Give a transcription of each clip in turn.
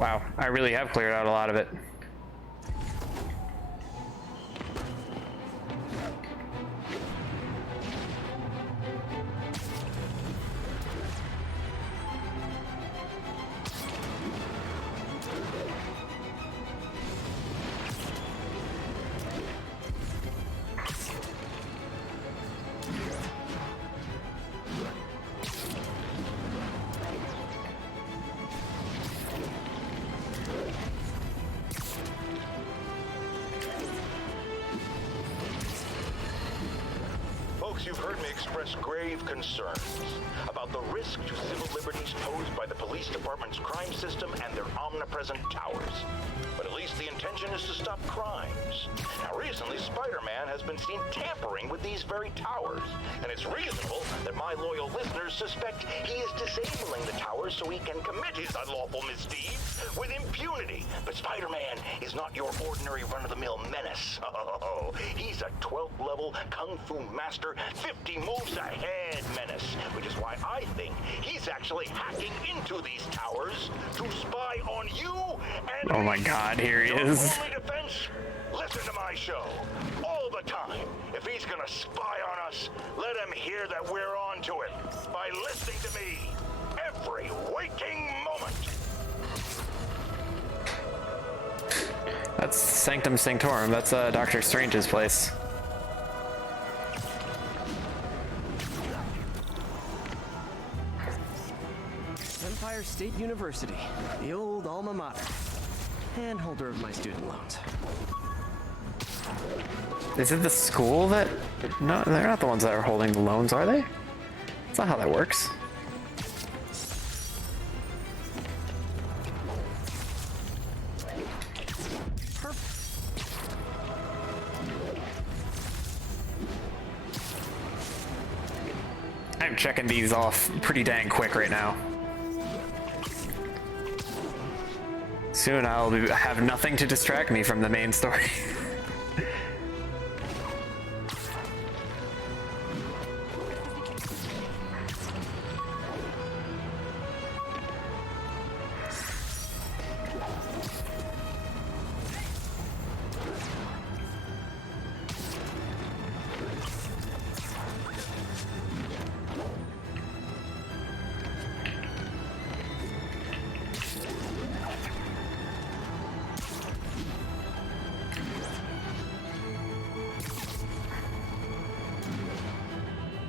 Wow, I really have cleared out a lot of it. You've heard me express grave concerns about the risk to civil liberties posed by the police department's crime system and their omnipresent towers. But at least the intention is to stop crimes. Now, recently, Spider-Man has been seen tampering with these very towers, and it's reasonable that my loyal listeners suspect he is disabling the towers so he can commit his unlawful misdeeds with impunity. But Spider-Man is not your ordinary run-of-the-mill menace. Oh, he's a 12th level kung fu master, 50 moves ahead menace, which is why I think he's actually hacking into these towers to spy on you and oh my god, here he is. Only defense, listen to my show all the time. If he's gonna spy on us, let him hear that we're on to it by listening to me every waking moment. That's Sanctum Sanctorum. That's Doctor Strange's place. Empire State University, the old alma mater, and holder of my student loans. Is it the school that... No, they're not the ones that are holding the loans, are they? That's not how that works. I'm checking these off pretty dang quick right now. Soon I'll have nothing to distract me from the main story.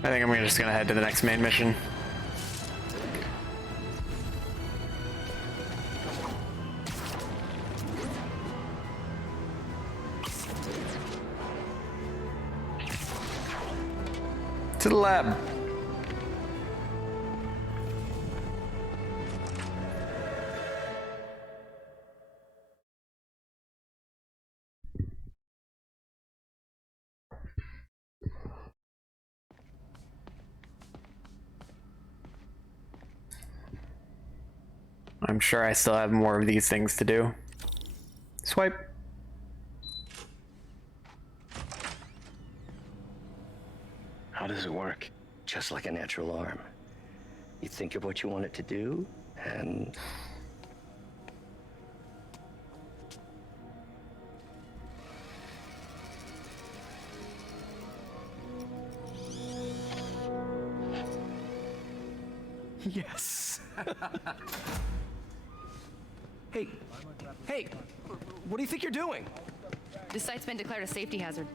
I think I'm just gonna head to the next main mission. To the lab. I'm sure I still have more of these things to do. Swipe. How does it work? Just like a natural arm. You think of what you want it to do, and... Yes. Hey, hey, what do you think you're doing? This site's been declared a safety hazard.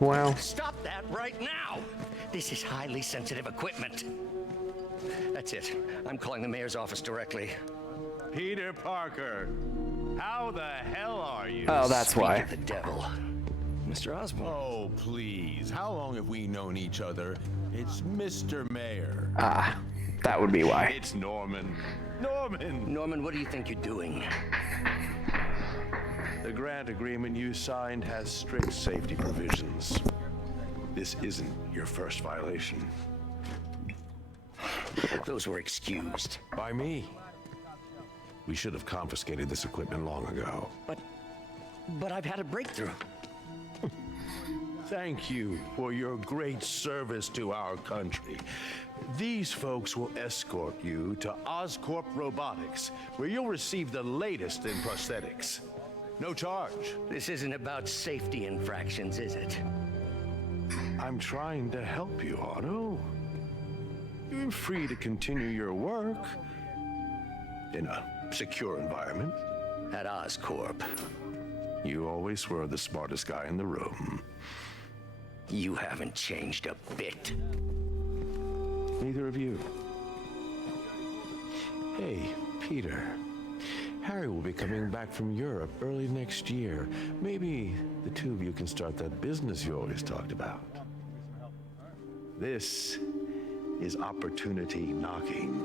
Wow. Stop that right now! This is highly sensitive equipment. That's it. I'm calling the mayor's office directly. Peter Parker, how the hell are you? Oh, that's Speak why. of the devil. Mr. Osborne. Oh, please. How long have we known each other? It's Mr. Mayor. Ah, that would be why. It's Norman. Norman! Norman, what do you think you're doing? The grant agreement you signed has strict safety provisions. This isn't your first violation. Those were excused. By me. We should have confiscated this equipment long ago. But I've had a breakthrough. Thank you for your great service to our country. These folks will escort you to Oscorp Robotics, where you'll receive the latest in prosthetics. No charge. This isn't about safety infractions, is it? I'm trying to help you, Otto. You're free to continue your work in a secure environment. At Oscorp. You always were the smartest guy in the room. You haven't changed a bit. Neither of you. Hey, Peter. Harry will be coming back from Europe early next year. Maybe the two of you can start that business you always talked about. This is opportunity knocking.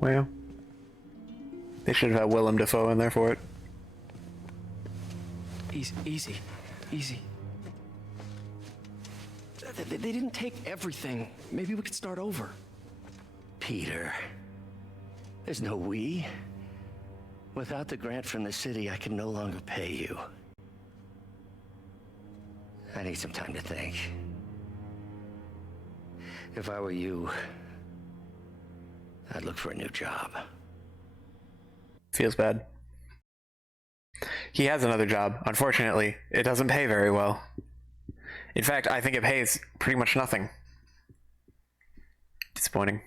Well, they should have had Willem Dafoe in there for it. Easy. They didn't take everything. Maybe we could start over. Peter, there's no we. Without the grant from the city, I can no longer pay you. I need some time to think. If I were you, I'd look for a new job. Feels bad. He has another job. Unfortunately, it doesn't pay very well. In fact, I think it pays pretty much nothing. Disappointing.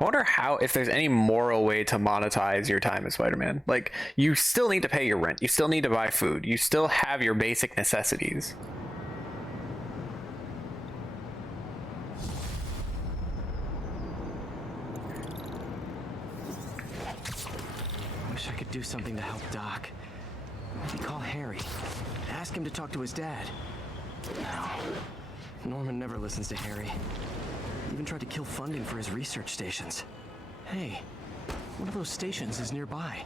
I wonder if there's any moral way to monetize your time as Spider-Man. Like, you still need to pay your rent. You still need to buy food. You still have your basic necessities. Wish I could do something to help Doc. Maybe call Harry. Ask him to talk to his dad. No. Norman never listens to Harry. Even tried to kill funding for his research stations. Hey, one of those stations is nearby.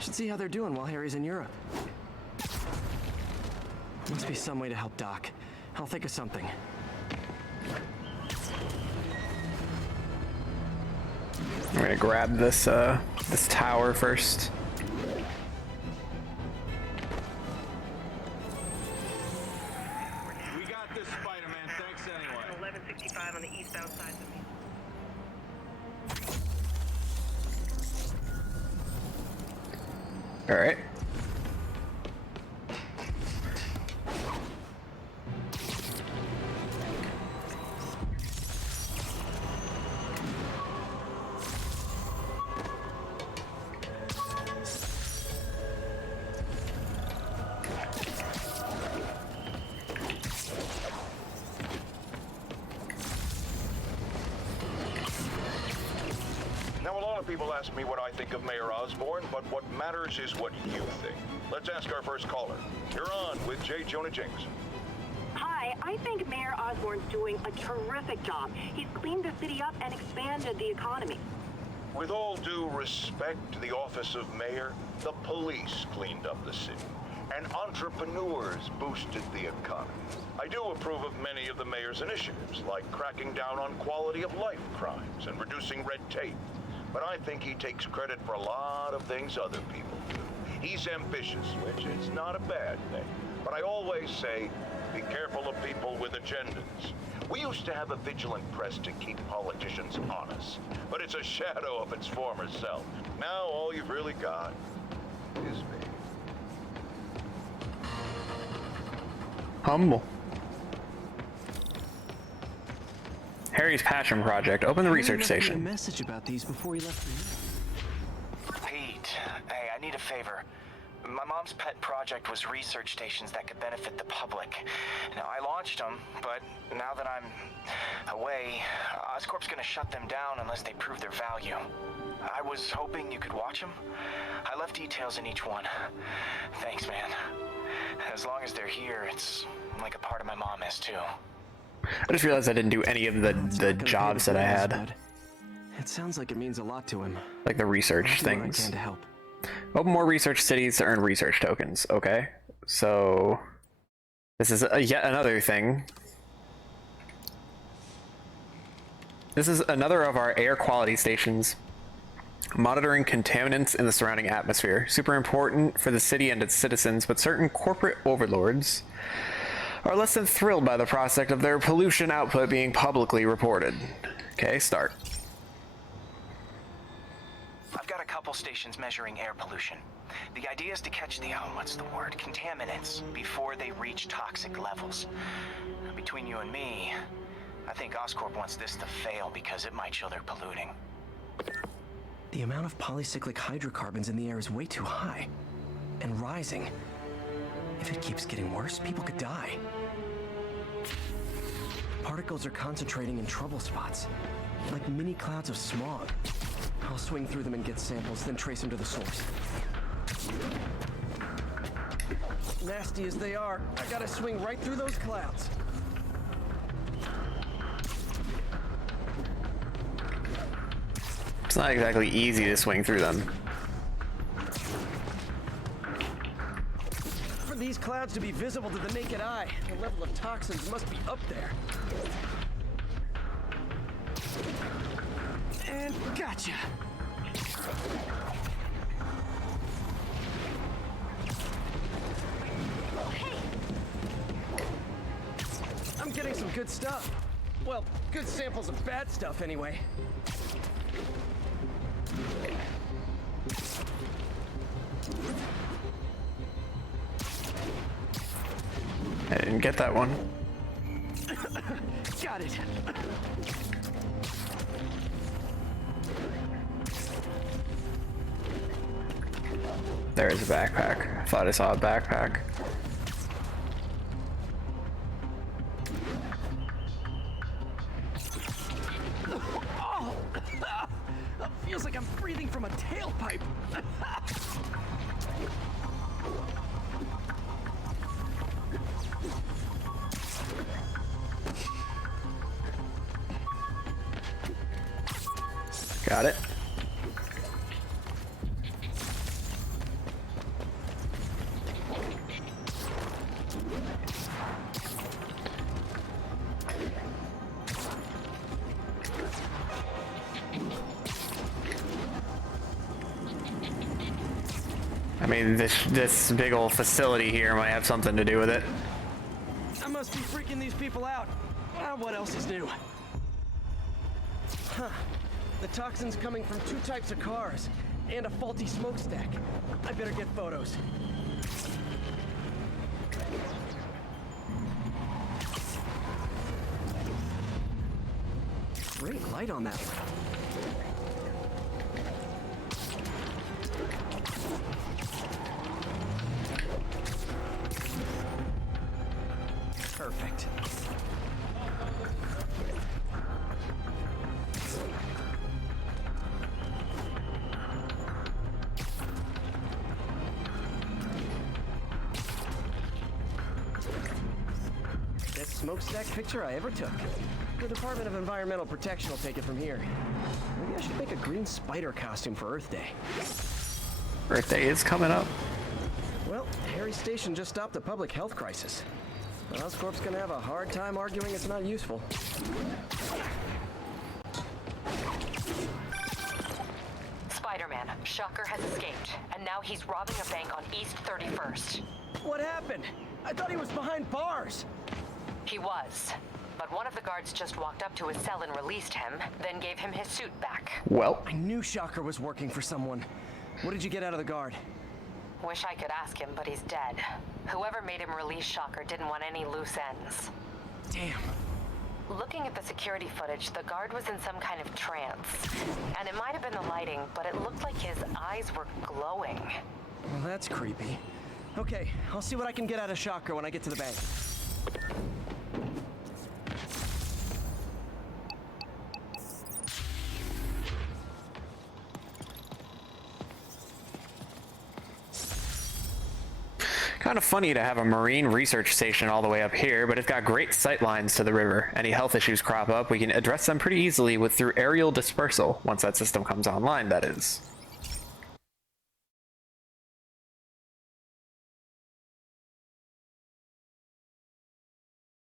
Should see how they're doing while Harry's in Europe. Must be some way to help Doc. I'll think of something. I'm gonna grab this this tower first. We got this, Spider-Man. Thanks anyway. 1165 on the eastbound side of me. All right. Now, a lot of people ask me what I think of Mayor Osborne, but what matters is what you think. Let's ask our first caller. You're on with J. Jonah Jameson. Hi, I think Mayor Osborne's doing a terrific job. He's cleaned the city up and expanded the economy. With all due respect to the office of mayor, the police cleaned up the city, and entrepreneurs boosted the economy. I do approve of many of the mayor's initiatives, like cracking down on quality of life crimes and reducing red tape. But I think he takes credit for a lot of things other people do. He's ambitious, which is not a bad thing. But I always say, be careful of people with agendas. We used to have a vigilant press to keep politicians honest, but it's a shadow of its former self. Now all you've really got is me. Humble. Harry's passion project. Open the research A station. message about these before he left for you. Pete, hey, I need a favor. My mom's pet project was research stations that could benefit the public. Now, I launched them, but now that I'm away, Oscorp's gonna shut them down unless they prove their value. I was hoping you could watch them. I left details in each one. Thanks, man. As long as they're here, it's like a part of my mom is, too. I just realized I didn't do any of the jobs that I had. It sounds like it means a lot to him. Like the research I'll do what I things. can to help. Open more research cities to earn research tokens. Okay, so this is yet another thing. This is another of our air quality stations, monitoring contaminants in the surrounding atmosphere. Super important for the city and its citizens, but certain corporate overlords are less than thrilled by the prospect of their pollution output being publicly reported. Okay, start. I've got a couple stations measuring air pollution. The idea is to catch the, contaminants before they reach toxic levels. Between you and me, I think Oscorp wants this to fail because it might show they're polluting. The amount of polycyclic hydrocarbons in the air is way too high. And rising. If it keeps getting worse, people could die. Particles are concentrating in trouble spots, like mini clouds of smog. I'll swing through them and get samples, then trace them to the source. Nasty as they are, I gotta swing right through those clouds. It's not exactly easy to swing through them. For these clouds to be visible to the naked eye, the level of toxins must be up there. And gotcha! I'm getting some good stuff. Well, good samples of bad stuff anyway. I didn't get that one. Got it. There's a backpack. I thought I saw a backpack. Feels like I'm breathing from a tailpipe. Got it. I mean, this big old facility here might have something to do with it. I must be freaking these people out. What else is new? Huh. The toxin's coming from 2 types of cars and a faulty smokestack. I better get photos. Great light on that one. Perfect. Best smokestack picture I ever took. The Department of Environmental Protection will take it from here. Maybe I should make a green spider costume for Earth Day. Earth Day is coming up. Well, Harry's station just stopped a public health crisis. Oscorp's gonna have a hard time arguing it's not useful. Spider-Man, Shocker has escaped, and now he's robbing a bank on East 31st. What happened? I thought he was behind bars. He was, but one of the guards just walked up to his cell and released him, then gave him his suit back. Well, I knew Shocker was working for someone. What did you get out of the guard? Wish I could ask him, but he's dead. Whoever made him release Shocker didn't want any loose ends. Damn. Looking at the security footage, the guard was in some kind of trance. And it might have been the lighting, but it looked like his eyes were glowing. Well, that's creepy. Okay, I'll see what I can get out of Shocker when I get to the bank. kind of funny to have a marine research station all the way up here, but it's got great sight lines to the river. Any health issues crop up, we can address them pretty easily through aerial dispersal, once that system comes online, that is.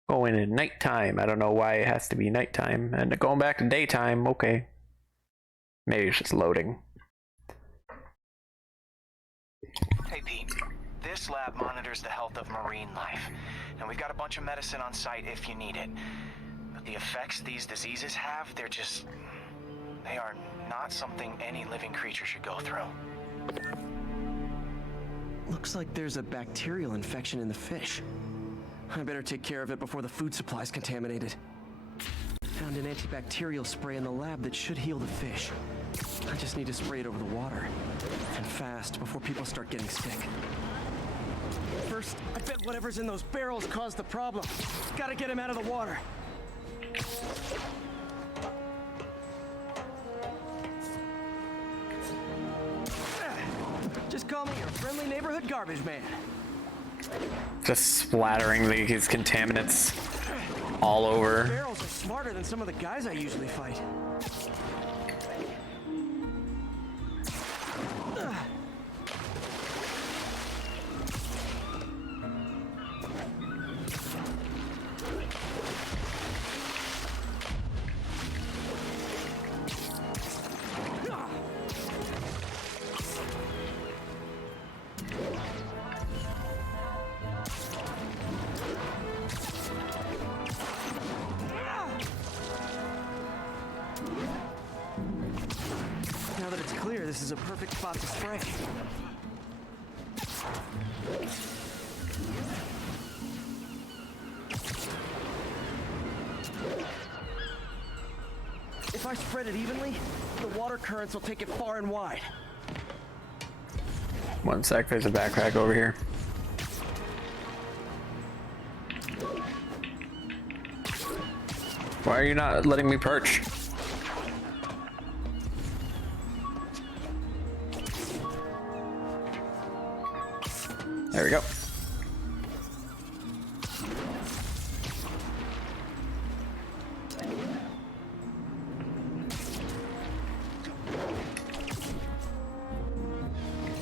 Going in nighttime. I don't know why it has to be nighttime. And going back to daytime, okay. Maybe it's just loading. Hey Pete, This lab monitors the health of marine life, and we've got a bunch of medicine on site if you need it. But the effects these diseases have, they are not something any living creature should go through. Looks like there's a bacterial infection in the fish. I better take care of it before the food supply's contaminated. Found an antibacterial spray in the lab that should heal the fish. I just need to spray it over the water. And fast, before people start getting sick. First, I bet whatever's in those barrels caused the problem. Gotta get him out of the water. Just call me your friendly neighborhood garbage man. Just splattering these contaminants all over. Barrels are smarter than some of the guys I usually fight. Now that it's clear, this is a perfect spot to spray. If I spread it evenly, the water currents will take it far and wide. One sec, there's a backpack over here. Why are you not letting me perch? There we go.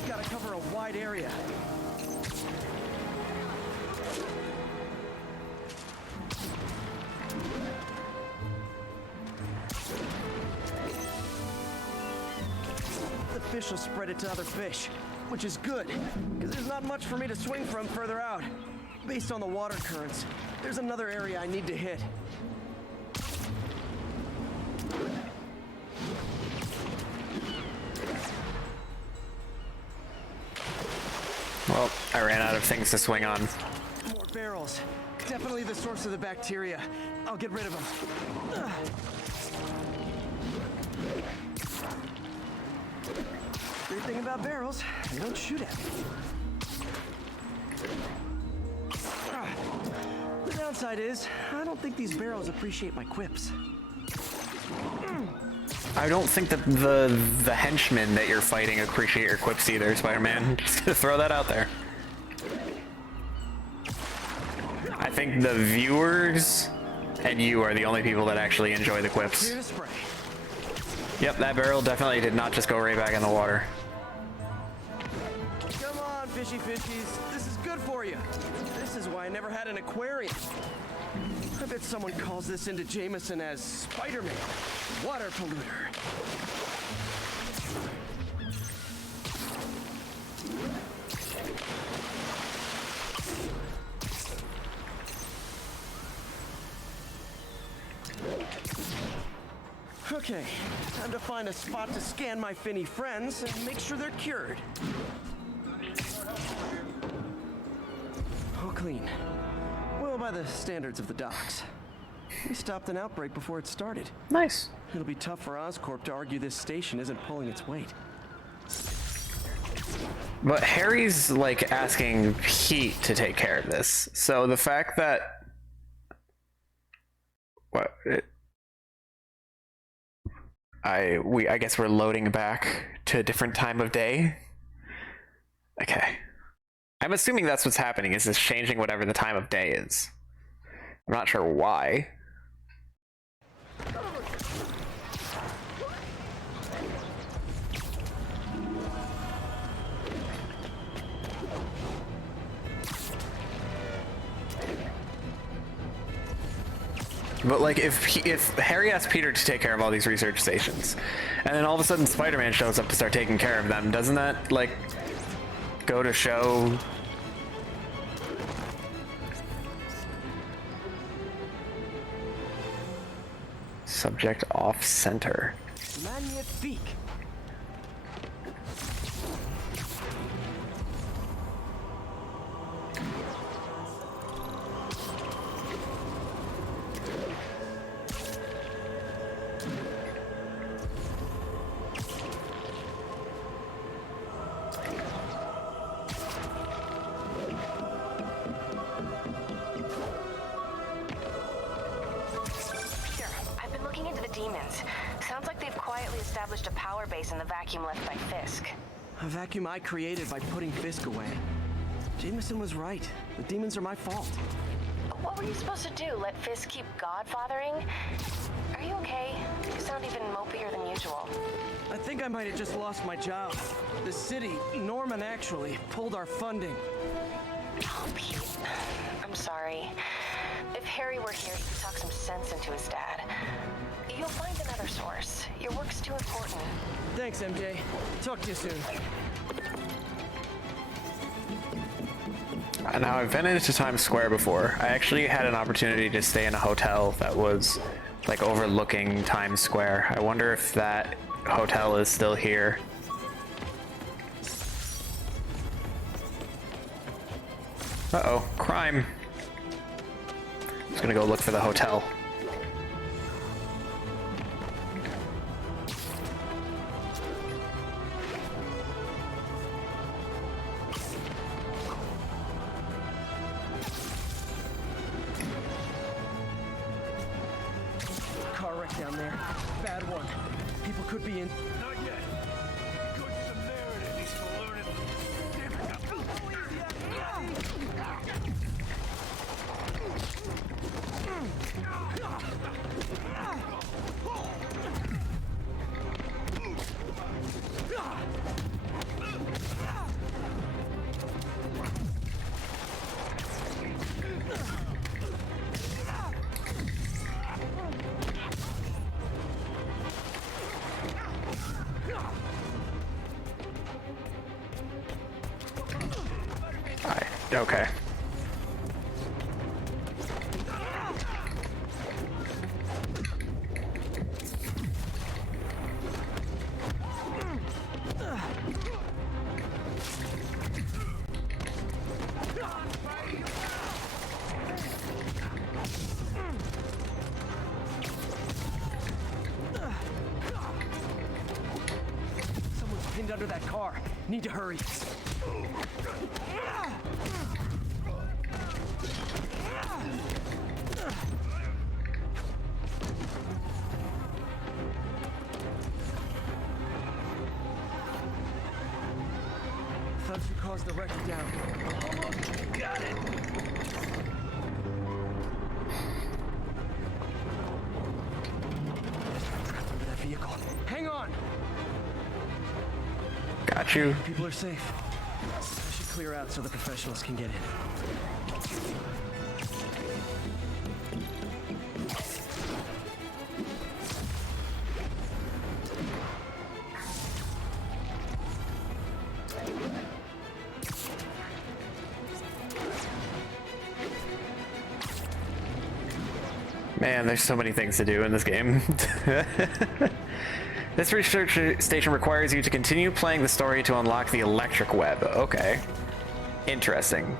Gotta cover a wide area. The fish will spread it to other fish, which is good, because there's not much for me to swing from further out. Based on the water currents, there's another area I need to hit. Well, I ran out of things to swing on. More barrels. Definitely the source of the bacteria. I'll get rid of them. Great thing about barrels, they don't shoot at me. The downside is, I don't think these barrels appreciate my quips. I don't think that the henchmen that you're fighting appreciate your quips either, Spider-Man. Just gonna throw that out there. I think the viewers and you are the only people that actually enjoy the quips. Here to spray. Yep, that barrel definitely did not just go right back in the water. Come on, fishy fishies. This is good for you. This is why I never had an aquarium. I bet someone calls this into Jameson as Spider-Man, water polluter. Okay, time to find a spot to scan my finny friends and make sure they're cured. All clean. Well, by the standards of the docks. We stopped an outbreak before it started. Nice. It'll be tough for Oscorp to argue this station isn't pulling its weight. But Harry's like asking Pete to take care of this. So the fact that I guess we're loading back to a different time of day. Okay. I'm assuming that's what's happening, is this changing whatever the time of day is. I'm not sure why. But like, if Harry asks Peter to take care of all these research stations, and then all of a sudden Spider-Man shows up to start taking care of them, doesn't that like go to show Subject off center. Magnifique. Established a power base in the vacuum left by Fisk. A vacuum I created by putting Fisk away. Jameson was right. The demons are my fault. What were you supposed to do? Let Fisk keep godfathering? Are you okay? You sound even mopier than usual. I think I might have just lost my job. The city, Norman actually, pulled our funding. Oh, Pete. I'm sorry. If Harry were here, he could talk some sense into his dad. You'll find another source. Your work's too important. Thanks, MJ. Talk to you soon. Now, I've been into Times Square before. I actually had an opportunity to stay in a hotel that was like overlooking Times Square. I wonder if that hotel is still here. Uh-oh, crime. Just gonna go look for the hotel. Car wreck down there. Bad one. People could be in. Not yet. Good Samaritan needs to learn it. Okay. Someone's pinned under that car. Need to hurry. Thugs who caused the wreck are down. Got it. Trapped under that vehicle. Hang on. Got you. People are safe. I should clear out so the professionals can get in. Man, there's so many things to do in this game. This research station requires you to continue playing the story to unlock the electric web. Okay. Interesting.